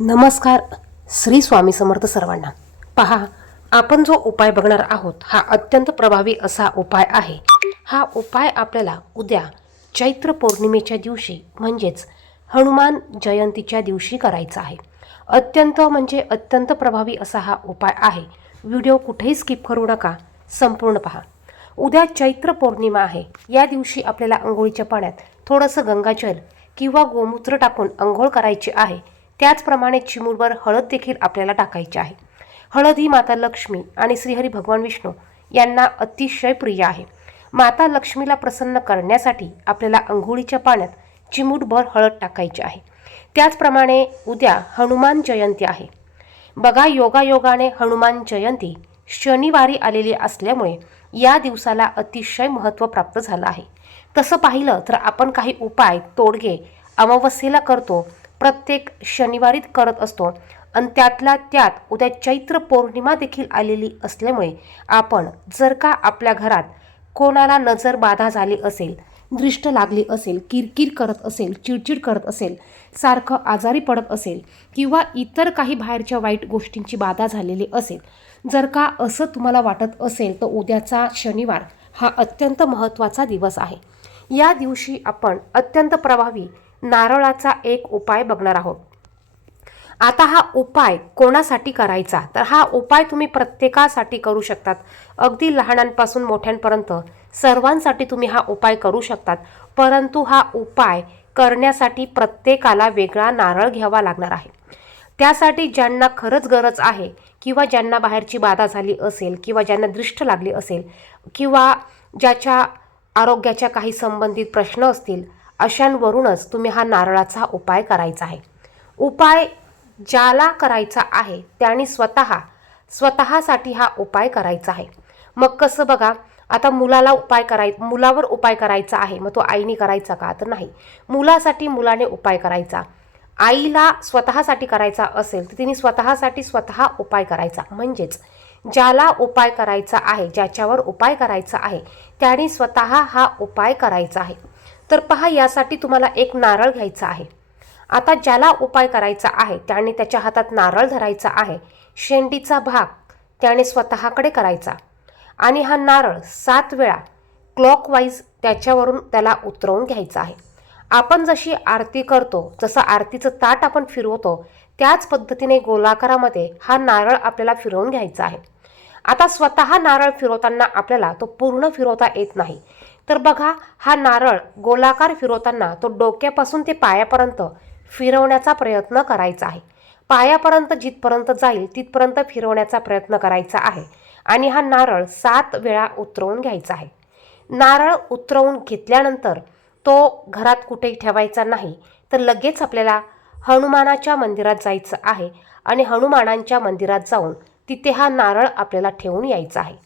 नमस्कार श्री स्वामी समर्थ सर्वांना. पहा आपण जो उपाय बघणार आहोत हा अत्यंत प्रभावी असा उपाय आहे. हा उपाय आपल्याला उद्या चैत्र पौर्णिमेच्या दिवशी म्हणजेच हनुमान जयंतीच्या दिवशी करायचा आहे. अत्यंत म्हणजे अत्यंत प्रभावी असा हा उपाय आहे. व्हिडिओ कुठेही स्किप करू नका संपूर्ण पहा. उद्या चैत्र पौर्णिमा आहे. या दिवशी आपल्याला आंघोळीच्या पाण्यात थोडंसं गंगाजल किंवा गोमूत्र टाकून आंघोळ करायची आहे. त्याचप्रमाणे चिमूटभर हळद देखील आपल्याला टाकायची आहे. हळद ही माता लक्ष्मी आणि श्रीहरी भगवान विष्णू यांना अतिशय प्रिय आहे. माता लक्ष्मीला प्रसन्न करण्यासाठी आपल्याला आंघोळीच्या पाण्यात चिमूटभर हळद टाकायची आहे. त्याचप्रमाणे उद्या हनुमान जयंती आहे. बघा योगायोगाने हनुमान जयंती शनिवारी आलेली असल्यामुळे या दिवसाला अतिशय महत्त्व प्राप्त झालं आहे. तसं पाहिलं तर आपण काही उपाय तोडगे अमावस्येला करतो प्रत्येक शनिवारीत करत असतो. आणि त्यातल्या त्यात उद्या चैत्र पौर्णिमा देखील आलेली असल्यामुळे आपण जर का आपल्या घरात कोणाला नजर बाधा झाली असेल दृष्ट लागली असेल किरकिर करत असेल चिडचिड करत असेल सारखं आजारी पडत असेल किंवा इतर काही बाहेरच्या वाईट गोष्टींची बाधा झालेली असेल जर का असं तुम्हाला वाटत असेल तर उद्याचा शनिवार हा अत्यंत महत्त्वाचा दिवस आहे. या दिवशी आपण अत्यंत प्रभावी नारळाचा एक उपाय बघणार आहोत. आता हा उपाय कोणासाठी करायचा? तर हा उपाय तुम्ही प्रत्येकासाठी करू शकतात. अगदी लहानांपासून मोठ्यांपर्यंत सर्वांसाठी तुम्ही हा उपाय करू शकतात. परंतु हा उपाय करण्यासाठी प्रत्येकाला वेगळा नारळ घ्यावा लागणार आहे. त्यासाठी ज्यांना खरंच गरज आहे किंवा ज्यांना बाहेरची बाधा झाली असेल किंवा ज्यांना दृष्ट लागली असेल किंवा ज्याच्या आरोग्याच्या काही संबंधित प्रश्न असतील अशांवरूनच तुम्ही हा नारळाचा उपाय करायचा आहे. उपाय ज्याला करायचा आहे त्याने स्वतः स्वतःसाठी हा उपाय करायचा आहे. मग कसं बघा आता मुलाला उपाय कराय मुलावर उपाय करायचा आहे मग तो आईने करायचा का? तर नाही. मुलासाठी मुलाने उपाय करायचा. आईला स्वतःसाठी करायचा असेल तर तिने स्वतःसाठी स्वतः उपाय करायचा. म्हणजेच ज्याला उपाय करायचा आहे ज्याच्यावर उपाय करायचा आहे त्याने स्वतः हा उपाय करायचा आहे. तर पहा यासाठी तुम्हाला एक नारळ घ्यायचा आहे. आता ज्याला उपाय करायचा आहे त्याने त्याच्या हातात नारळ धरायचा आहे. शेंडीचा भाग त्याने स्वतःकडे करायचा. आणि हा नारळ सात वेळा क्लॉकवाईज त्याच्यावरून त्याला उतरवून घ्यायचा आहे. आपण जशी आरती करतो जसं आरतीचं ताट आपण फिरवतो त्याच पद्धतीने गोलाकारामध्ये हा नारळ आपल्याला फिरवून घ्यायचा आहे. आता स्वतः नारळ फिरवताना आपल्याला तो पूर्ण फिरवता येत नाही. तर बघा हा नारळ गोलाकार फिरवताना तो डोक्यापासून ते पायापर्यंत फिरवण्याचा प्रयत्न करायचा आहे. पायापर्यंत जिथपर्यंत जाईल तिथपर्यंत फिरवण्याचा प्रयत्न करायचा आहे. आणि हा नारळ सात वेळा उतरवून घ्यायचा आहे. नारळ उतरवून घेतल्यानंतर तो घरात कुठेही ठेवायचा नाही तर लगेच आपल्याला हनुमानाच्या मंदिरात जायचं आहे. आणि हनुमानांच्या मंदिरात जाऊन तिथे हा नारळ आपल्याला ठेवून यायचा आहे.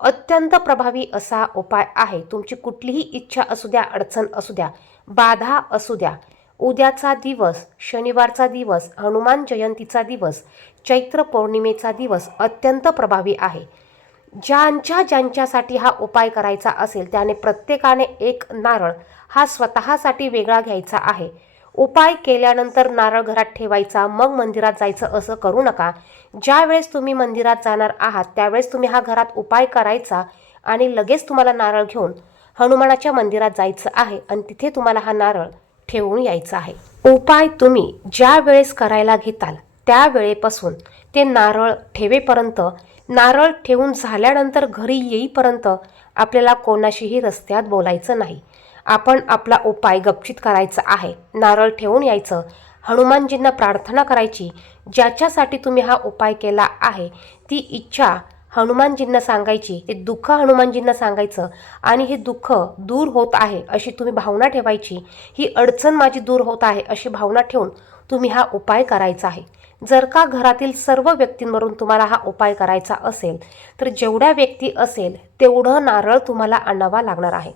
अत्यंत प्रभावी असा उपाय आहे. तुमची कुठलीही इच्छा असू द्या अडचण असू द्या बाधा असू द्या. उद्याचा दिवस शनिवारचा दिवस हनुमान जयंतीचा दिवस चैत्र पौर्णिमेचा दिवस अत्यंत प्रभावी आहे. ज्यांच्या ज्यांच्यासाठी हा उपाय करायचा असेल त्याने प्रत्येकाने एक नारळ हा स्वतःसाठी वेगळा घ्यायचा आहे. उपाय केल्यानंतर नारळ घरात ठेवायचा मग मंदिरात जायचं असं करू नका. ज्या वेळेस तुम्ही मंदिरात जाणार आहात त्यावेळेस तुम्ही हा घरात उपाय करायचा आणि लगेच तुम्हाला नारळ घेऊन हनुमानाच्या मंदिरात जायचं आहे आणि तिथे तुम्हाला हा नारळ ठेवून यायचा आहे. उपाय तुम्ही ज्या वेळेस करायला घेताल त्यावेळेपासून ते नारळ ठेवेपर्यंत नारळ ठेवून झाल्यानंतर घरी येईपर्यंत आपल्याला कोणाशीही रस्त्यात बोलायचं नाही. आपण आपला उपाय गपचित करायचा आहे. नारळ ठेवून यायचं. हनुमानजींना प्रार्थना करायची. ज्याच्यासाठी तुम्ही हा उपाय केला आहे ती इच्छा हनुमानजींना सांगायची. ते दुःख हनुमानजींना सांगायचं. आणि हे दुःख दूर होत आहे अशी तुम्ही भावना ठेवायची. ही अडचण माझी दूर होत आहे अशी भावना ठेवून तुम्ही हा उपाय करायचा आहे. जर का घरातील सर्व व्यक्तींवरून तुम्हाला हा उपाय करायचा असेल तर जेवढ्या व्यक्ती असेल तेवढं नारळ तुम्हाला आणावा लागणार आहे.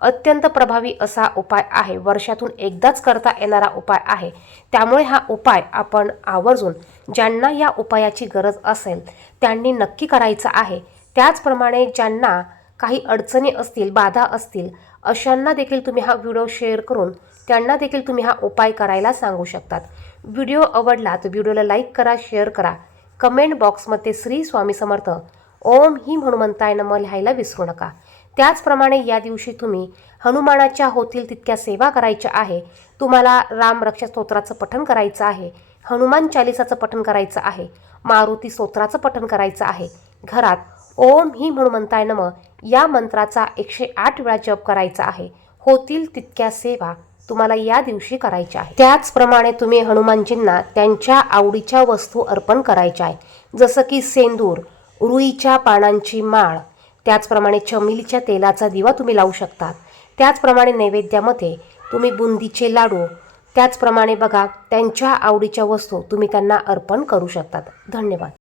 अत्यंत प्रभावी असा उपाय आहे. वर्षातून एकदाच करता येणारा उपाय आहे. त्यामुळे हा उपाय आपण आवर्जून ज्यांना या उपायाची गरज असेल त्यांनी नक्की करायचा आहे. त्याचप्रमाणे ज्यांना काही अडचणी असतील बाधा असतील अशांना देखील तुम्ही हा व्हिडिओ शेअर करून त्यांना देखील तुम्ही हा उपाय करायला सांगू शकतात. व्हिडिओ आवडला तर व्हिडिओला लाईक करा शेअर करा. कमेंट बॉक्समध्ये श्री स्वामी समर्थ. ओम ही हनुमंताय नम लिहायला विसरू नका. त्याचप्रमाणे या दिवशी तुम्ही हनुमानाच्या होतील तितक्या सेवा करायच्या आहे. तुम्हाला राम रक्षा स्तोत्राचं पठण करायचं आहे. हनुमान चालिसाचं पठण करायचं आहे. मारुती स्तोत्राचं पठण करायचं आहे. घरात ओम ही हनुमंताय नम या मंत्राचा एकशे आठ वेळा जप करायचा आहे. होतील तितक्या सेवा. तुम्हाला या दिवशी करायच्या आहे. त्याचप्रमाणे तुम्ही हनुमानजींना त्यांच्या आवडीच्या वस्तू अर्पण करायच्या आहे. जसं की सेंदूर रुईच्या पानांची माळ त्याचप्रमाणे चमेलीच्या तेलाचा दिवा तुम्ही लावू शकता त्याचप्रमाणे नैवेद्यामध्ये तुम्ही बुंदीचे लाडू त्याचप्रमाणे बघा त्यांच्या आवडीच्या वस्तू तुम्ही त्यांना अर्पण करू शकतात. धन्यवाद.